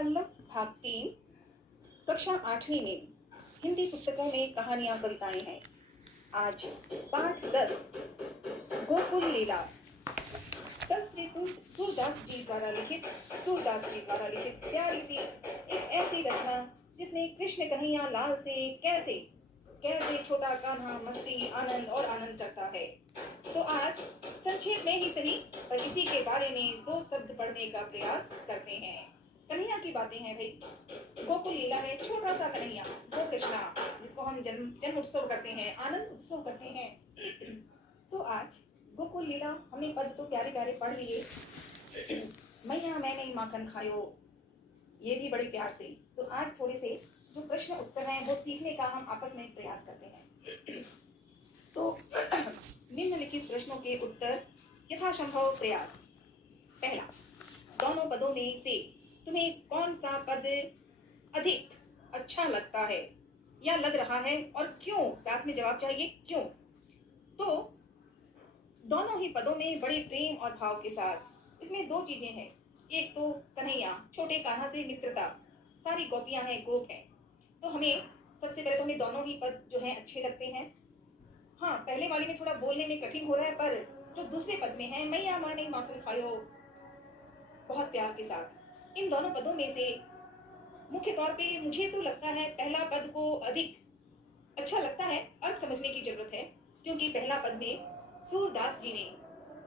पल्लव भाग 3 कक्षा 8वीं में हिंदी पुस्तकों में कहानियां कविताएं हैं। आज पाठ 10 गोकुल लीला संत श्री सूरदास जी द्वारा लिखित प्यारी सी एक ऐसी रचना जिसमें कृष्ण कन्हैया लाल से कैसे कैसे छोटा कान्हा मस्ती आनंद और आनंद करता है। तो आज संक्षेप में ही सही पर इसी के बारे में 2 शब्द पढ़ने का प्रयास करते हैं। कन्हैया की बातें हैं भाई। गोकुल लीला है, छोटा सा कन्हैया वो कृष्णा जिसको हम जन्म उत्सव करते हैं, आनंद उत्सव करते हैं। तो आज गोकुल लीला हमने पद तो प्यारे प्यारे पढ़ लिए। मैया मैंने माखन खायो, ये भी बड़े प्यार से। तो आज थोड़े से जो प्रश्न उत्तर हैं वो सीखने का हम आपस में प्रयास करते हैं। तो निम्नलिखित प्रश्नों के उत्तर यथासंभव प्रयास। पहला, दोनों पदों में से तुम्हें कौन सा पद अधिक अच्छा लगता है या लग रहा है और क्यों? साथ में जवाब चाहिए क्यों। तो दोनों ही पदों में बड़े प्रेम और भाव के साथ इसमें 2 चीजें हैं। एक तो कन्हैया छोटे कान्हा से मित्रता, सारी गोपियां हैं, गोप हैं। तो हमें सबसे पहले तो हमें दोनों ही पद जो हैं अच्छे लगते हैं। हाँ, पहले वाले में थोड़ा बोलने में कठिन हो रहा है, पर जो दूसरे पद में है मैया माने माखन खायो, बहुत प्यार के साथ। इन दोनों पदों में से मुख्य तौर पे मुझे तो लगता है पहला पद को अधिक अच्छा लगता है। अर्थ समझने की जरूरत है, क्योंकि पहला पद में सूरदास जी ने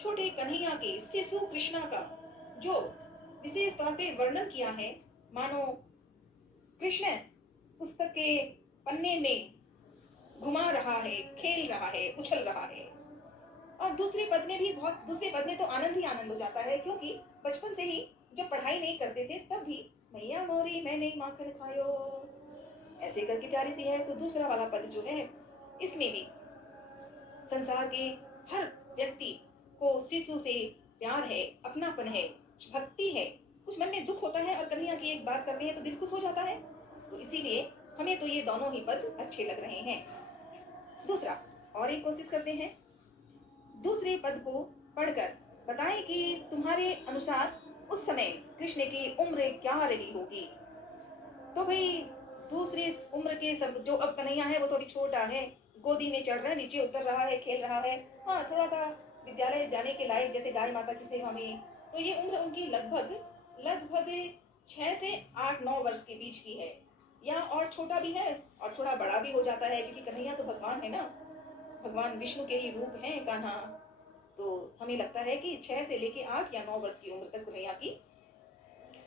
छोटे कन्हैया के शिशु कृष्णा का जो विशेष तौर पे वर्णन किया है, मानो कृष्ण पुस्तक के पन्ने में घुमा रहा है, खेल रहा है, उछल रहा है। और दूसरे पद में तो आनंद ही आनंद हो जाता है, क्योंकि बचपन से ही जब पढ़ाई नहीं करते थे तब भी मैया मोरी मैंने माखन खायो ऐसे करके प्यारी सी है। तो दूसरा वाला पद जो है इसमें भी संसार के हर व्यक्ति को शिशु से प्यार है, अपनापन है, भक्ति है। कुछ मन में दुख होता है और कन्हैया की एक बात करते हैं तो दिल खुश हो जाता है। तो इसीलिए हमें तो ये दोनों ही पद अच्छे लग रहे हैं। दूसरा, और एक कोशिश करते हैं। दूसरे पद को पढ़कर बताएं कि तुम्हारे अनुसार उस समय कृष्ण की उम्र क्या रही होगी। तो भाई दूसरी उम्र के सब जो अब कन्हैया है वो तो अभी छोटा है, गोदी में चढ़ रहा है, नीचे उतर रहा है, खेल रहा है। हाँ, थोड़ा सा विद्यालय जाने के लायक, जैसे गाय माता की सेवा में। तो ये उम्र उनकी लगभग 6 से 8-9 वर्ष के बीच की है, या और छोटा भी है और थोड़ा बड़ा भी हो जाता है, क्योंकि कन्हैया तो भगवान है ना, भगवान विष्णु के ही रूप हैं कान्हा। तो हमें लगता है कि 6 से लेके 8 या 9 वर्ष की उम्र तक कन्हैया की।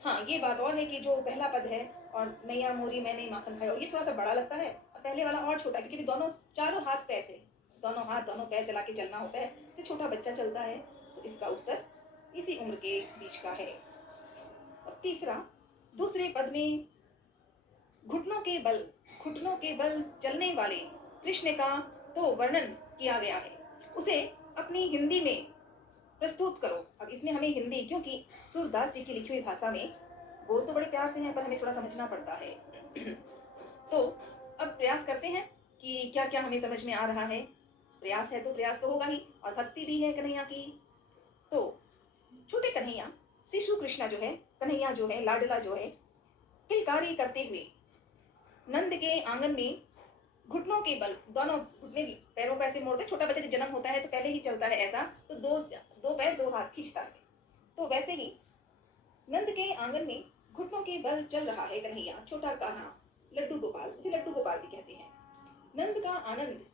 हाँ, ये बात और है कि जो पहला पद है और मैया मोरी मैंने माखन खाया, ये थोड़ा सा बड़ा लगता है, पहले वाला और छोटा, क्योंकि दोनों चारों हाथ पैर से दोनों पैर चला के चलना होता है, इससे छोटा बच्चा चलता है। तो इसका उत्तर इसी उम्र के बीच का है। और तीसरा, दूसरे पद में घुटनों के बल चलने वाले कृष्ण का तो वर्णन किया गया है, उसे अपनी हिंदी में प्रस्तुत करो। अब इसमें हमें हिंदी, क्योंकि सूरदास जी की लिखी हुई भाषा में बोल तो बड़े प्यार से हैं, पर हमें थोड़ा समझना पड़ता है। तो अब प्रयास करते हैं कि क्या क्या हमें समझ में आ रहा है। प्रयास है तो प्रयास तो होगा ही, और भक्ति भी है कन्हैया की। तो छोटे कन्हैया, शिशु कृष्णा जो है, कन्हैया जो है, लाडला जो है, किलकारी करते हुए नंद के आंगन में घुटनों के बल, दोनों घुटने पैरों पे ऐसे मोड़ते। छोटा बच्चा जब जन्म होता है तो पहले ही चलता है ऐसा, तो दो पैर 2 हाथ खींचता है। तो वैसे ही नंद के आंगन में घुटनों के बल चल रहा है कन्हैया, छोटा कान्हा, लड्डू गोपाल, इसे लड्डू गोपाल भी कहते हैं। नंद का आनंद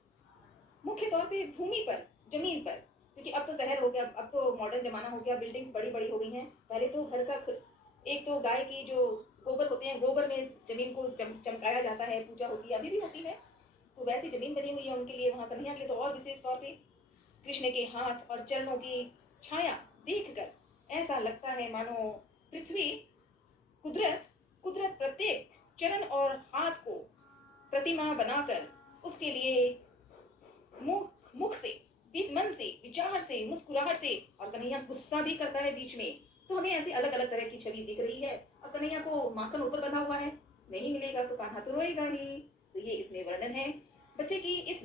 मुख्य तौर पे भूमि पर, जमीन पर, क्योंकि अब तो शहर हो गया, अब तो मॉडर्न जमाना हो गया, बिल्डिंग्स बड़ी बड़ी हो गई हैं। पहले तो घर का एक तो गाय की जो गोबर होते हैं, गोबर में जमीन को चमकाया जाता है, पूजा होती है, अभी भी होती है। तो वैसी जमीन बनी हुई है उनके लिए, वहां कन्हैया के लिए तो और विशेष तौर पे कृष्ण के हाथ और चरणों की छाया देखकर ऐसा लगता है मानो पृथ्वी कुदरत प्रत्येक चरण और हाथ को प्रतिमा बनाकर उसके लिए मुख से, मन से, विचार से, मुस्कुराहट से, और कन्हैया गुस्सा भी करता है बीच में। तो हमें ऐसे अलग अलग तरह की छवि दिख रही है। और कन्हैया को माखन ऊपर बंधा हुआ है, नहीं मिलेगा तो कान्हा तो रोएगा ही। तो ये इसमें वर्णन है बच्चे की इस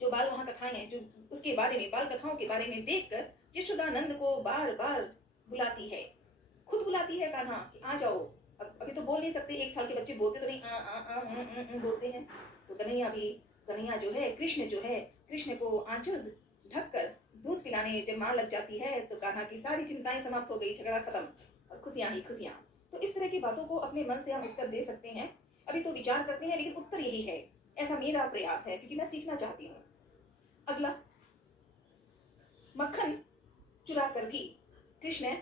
जो बाल वहां कथाएं हैं, जो उसके बारे में, बाल कथाओं के बारे में देखकर यशोदा नंद को बार बार बुलाती है, खुद बुलाती है कान्हा कि आ जाओ। अब अभी तो बोल नहीं सकते, 1 साल के बच्चे बोलते तो नहीं, बोलते हैं। तो कन्हैया जो है, कृष्ण को आंचल ढककर दूध पिलाने जब माँ लग जाती है तो कान्हा की सारी चिंताएं समाप्त हो गई, झगड़ा खत्म और खुशियां ही खुशियां। तो इस तरह की बातों को अपने मन से हम उत्तर दे सकते हैं। अभी तो विचार करते हैं, लेकिन उत्तर यही है, ऐसा मेरा प्रयास है, क्योंकि मैं सीखना चाहती हूँ। अगला, मक्खन चुरा कर भी कृष्ण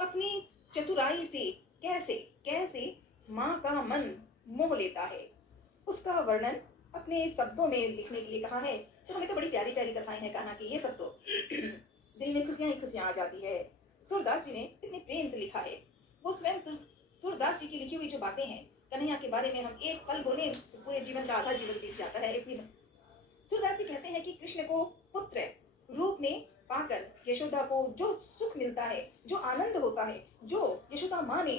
अपनी चतुराई से कैसे कैसे माँ का मन मोह लेता है, उसका वर्णन अपने शब्दों में लिखने के लिए कहा है। तो हमें तो बड़ी प्यारी प्यारी कथाएं हैं कान्हा की, ये सब तो दिल में खुशियां ही खुशियां आ जाती है। सूरदास जी ने इतने प्रेम से लिखा है। वो स्वयं तो सूरदास जी की लिखी हुई जो बातें हैं कन्हैया के बारे में, हम एक पल बोले तो पूरे जीवन का आधा जीवन बीत जाता है। इतनी सूरदास जी कहते हैं कि कृष्ण को पुत्र रूप में पाकर यशोदा को जो सुख मिलता है, जो आनंद होता है, जो यशोदा माँ ने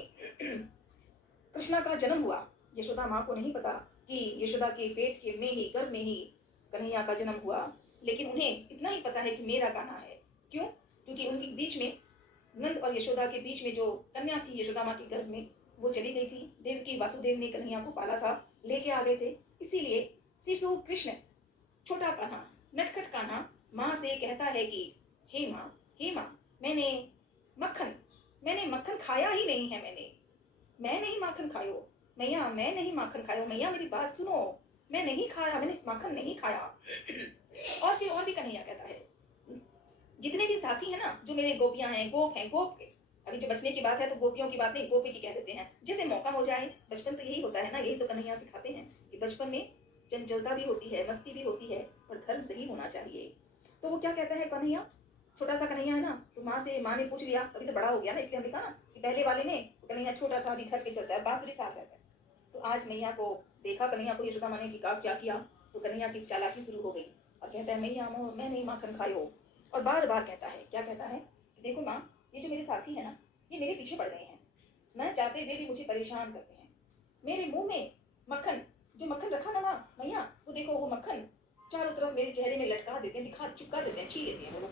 कृष्णा का जन्म हुआ, यशोदा माँ को नहीं पता कि यशोदा के पेट के में ही, गर्भ में ही कन्हैया का जन्म हुआ, लेकिन उन्हें इतना ही पता है कि मेरा कान्हा है। क्यों? क्योंकि उनके बीच में, नंद और यशोदा के बीच में जो कन्या थी यशोदा माँ के गर्भ में, वो चली गई थी। देवकी वासुदेव ने कन्हैया को पाला था, लेके आ गए थे। इसीलिए शिशु कृष्ण, छोटा कान्हा, नटखट कान्हा माँ से कहता है कि हे माँ, मैंने मक्खन खाया ही नहीं है। मैं नहीं माखन खायो मैया, मैं नहीं माखन खायो मैया, मेरी बात सुनो, मैं नहीं खाया, मैंने माखन नहीं खाया। और फिर और भी कन्हैया कहता है, जितने भी साथी हैं ना, जो मेरे गोपियां हैं, गोप के, अभी जो बचने की बात है तो गोपियों की बात नहीं, गोपी की कह देते हैं, जैसे मौका हो जाए। बचपन तो यही होता है ना, यही तो कन्हैया सिखाते हैं कि बचपन में चंचलता भी होती है, मस्ती भी होती है, पर धर्म सही होना चाहिए। तो वो क्या कहता है कन्हैया, छोटा सा कन्हैया है ना, तो माँ ने पूछ लिया, अभी तो बड़ा हो गया ना, इसलिए हमने कहा ना कि पहले वाले ने कन्हैया छोटा था, अभी घर पे चलता है, बांसुरी साथ रहता है। तो आज मैया को देखा, कन्हैया को यशोदा माँ ने कि क्या किया, तो कन्हैया की चालाकी शुरू हो गई और कहता है मैया मैं नहीं माखन खायो। और बार बार कहता है, क्या कहता है, देखो माँ, ये जो मेरे साथी है ना, ये मेरे पीछे पड़ गए हैं, न चाहते हुए भी मुझे परेशान करते हैं। मेरे मुंह में मक्खन, जो मक्खन रखा ना माँ मैया, वो देखो वो मक्खन चारों तरफ मेरे चेहरे में लटका देते हैं, चिपका देते हैं, छीन लेते हैं वो लोग।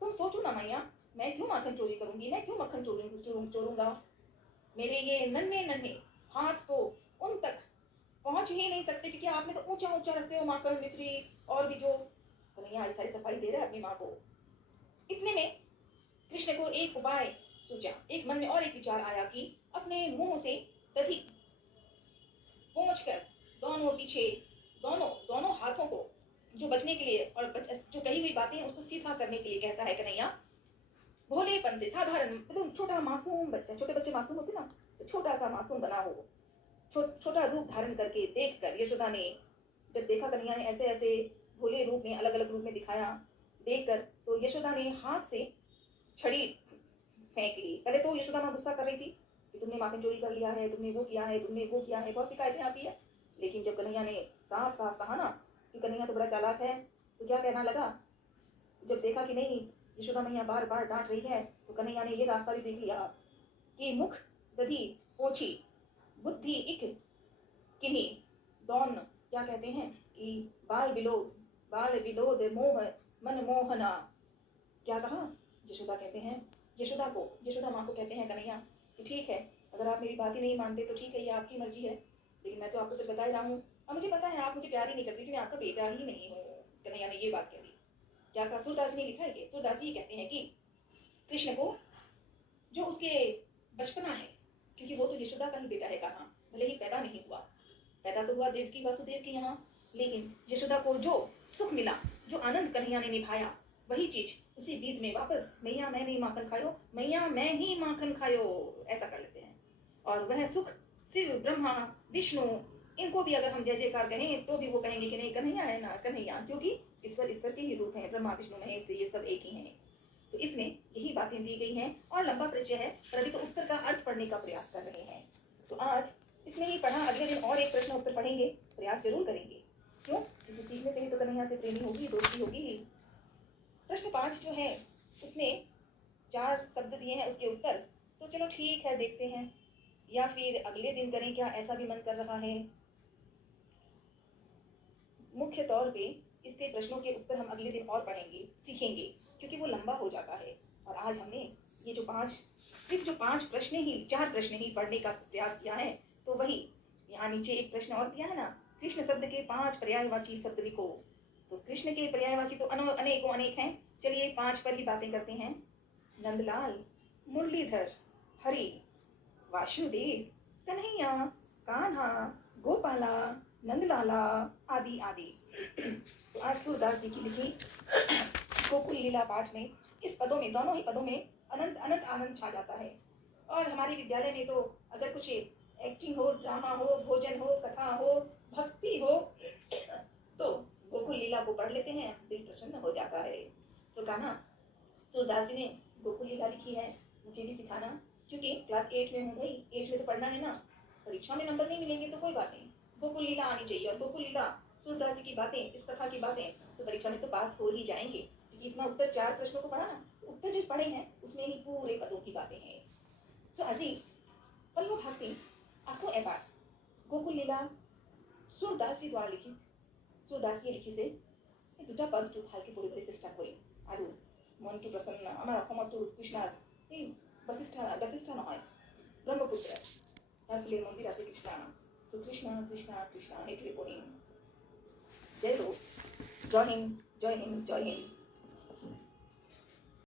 तुम सोचो ना मैया, मैं क्यों माखन चोरी करूंगी, मैं क्यों मक्खन चोरूंगा। मेरे ये नन्हे हाथ तो उन तक पहुंच ही नहीं सकते, क्योंकि आपने तो ऊंचा रखते हो माखन, मिश्री और भी जो। कन्हैया सारी सफाई दे रहा है अपनी माँ को। इतने में कृष्ण को एक उपाय सूझा, एक मन में और एक विचार आया कि अपने मुंह से दधी पोंछकर दोनों हाथों को जो बचने के लिए और जो कही हुई बातें हैं उसको सीधा करने के लिए कहता है कन्हैया, भोलेपन से, साधारण, मतलब छोटा मासूम बच्चा, छोटे बच्चे मासूम होते ना, तो छोटा सा मासूम बना हो, छोटा रूप धारण करके देखकर यशोदा ने, जब देखा कन्हैया ने ऐसे ऐसे भोले रूप में, अलग अलग रूप में दिखाया, देखकर तो यशोदा ने हाथ से छड़ी फेंक ली। पहले तो यशोदा माँ गुस्सा कर रही थी कि तुमने माखन चोरी कर लिया है, तुमने वो किया है, बहुत शिकायतें आती है। लेकिन जब कन्हैया ने साफ साफ कहा ना कि कन्हैया तो बड़ा चालाक है, तो क्या कहना लगा, जब देखा कि नहीं यशोदा मैया बार बार डांट रही है, तो कन्हैया ने ये रास्ता भी देख लिया कि मुख दधी पोछी, बुद्धि इक किन्ही दौन, क्या कहते हैं कि बाल विलोद मोह मन मोहना। क्या कहा, यशोदा कहते हैं, यशोदा माँ को कहते हैं कन्हैया कि ठीक है, अगर आप मेरी बात ही नहीं मानते तो ठीक है, ये आपकी मर्जी है, लेकिन मैं तो आपको सच बता ही रहा हूँ, और मुझे पता है आप मुझे प्यार ही नहीं करती, क्योंकि मैं आपका बेटा ही नहीं हूँ। कन्हैया ने ये बात कह दी। क्या कहा, सूरदास ने लिखा है, सूरदास जी कहते हैं कि कृष्ण को जो उसके बचपना है, क्योंकि वो तो यशोदा का ही बेटा है कान्हा, भले ही पैदा नहीं हुआ, पैदा तो हुआ देवकी वासुदेव के यहाँ, लेकिन यशोदा को जो सुख मिला, जो आनंद कन्हैया ने निभाया, वही चीज उसी बीच में वापस मैया मैं नहीं माखन खायो, मैया मैं ही माखन खायो, ऐसा कर लेते हैं। और वह सुख शिव ब्रह्मा विष्णु, इनको भी अगर हम जय जयकार कहें तो भी वो कहेंगे कि नहीं कन्हैया है ना कन्हैया, क्योंकि ईश्वर के ही रूप हैं, ब्रह्मा विष्णु महेश, ये सब एक ही हैं। तो इसमें यही बातें दी गई हैं और लंबा परिचय है, पर अभी तो उत्तर का अर्थ पढ़ने का प्रयास कर रहे हैं। तो आज इसमें ही पढ़ा, अगले दिन और एक प्रश्न उत्तर पढ़ेंगे, प्रयास जरूर करेंगे। क्यों? क्योंकि सीखने से ही तो कन्हैया से प्रेमी होगी, दोस्ती होगी। प्रश्न 5 जो है उसमें 4 शब्द दिए हैं उसके उत्तर, तो चलो ठीक है, देखते हैं, या फिर अगले दिन करें क्या, ऐसा भी मन कर रहा है। मुख्य तौर पे इसके प्रश्नों के उत्तर हम अगले दिन और पढ़ेंगे, सीखेंगे, क्योंकि वो लंबा हो जाता है। और आज हमने ये जो 5 सिर्फ जो 4 प्रश्न ही पढ़ने का प्रयास किया है, तो वही यहाँ नीचे एक प्रश्न और दिया है ना, कृष्ण शब्द के 5 पर्यायवाची शब्द लिखो। तो कृष्ण के पर्यायवाची तो अनेकों अनेक हैं। चलिए 5 पर ही बातें करते हैं। नंदलाल, मुरलीधर, हरि, वासुदेव, कन्हैया, कान्हा, गोपाला, नंदलाला आदि आदि। तो आज सूरदास जी की लिखी गोकुल लीला पाठ में इस पदों में, दोनों ही पदों में अनंत अनंत आनंद छा जाता है। और हमारे विद्यालय में तो अगर कुछ एक्टिंग हो, ड्रामा हो, भोजन हो, कथा हो, भक्ति हो, तो गोकुल लीला को पढ़ लेते हैं, दिल प्रसन्न हो जाता है। तो कहा सूरदास जी ने गोकुल लीला लिखी है, मुझे भी सिखाना, क्योंकि क्लास 8 में हूँ भाई, 8 में तो पढ़ना है ना, परीक्षा में नंबर नहीं मिलेंगे तो कोई बात नहीं, गोकुल लीला आनी चाहिए। और गोकुल लीला, सूरदास जी की बातें, इस कथा की बातें तो परीक्षा में तो पास हो ही जाएंगे, क्योंकि इतना उत्तर 4 प्रश्नों को पढ़ा ना, तो उत्तर जो पढ़े हैं उसमें ही पूरे पदों की बातें हैं। तो আজি पल्लव भाग में आपको एबार गोकुल लीला सूरदास जी द्वारा लिखित, सूरदास जी লিখিছে এই দুটা পদটো ভালকে পঢ়িবলৈ চেষ্টা কৰিম। আৰু মনটো প্ৰসন্ন, আমাৰ অসমতো কৃষ্ণৰ এই বশিষ্ঠ নহয়, ব্ৰহ্মপুত্ৰ তাৰ ফুলেৰ মন্দিৰ আছে কৃষ্ণ, সো কৃষ্ণ কৃষ্ণ কৃষ্ণ সেইটোৱে পঢ়িম। জয় ho, জয় হিন্দ, জয় হিন্দ, জয় হিন্দ।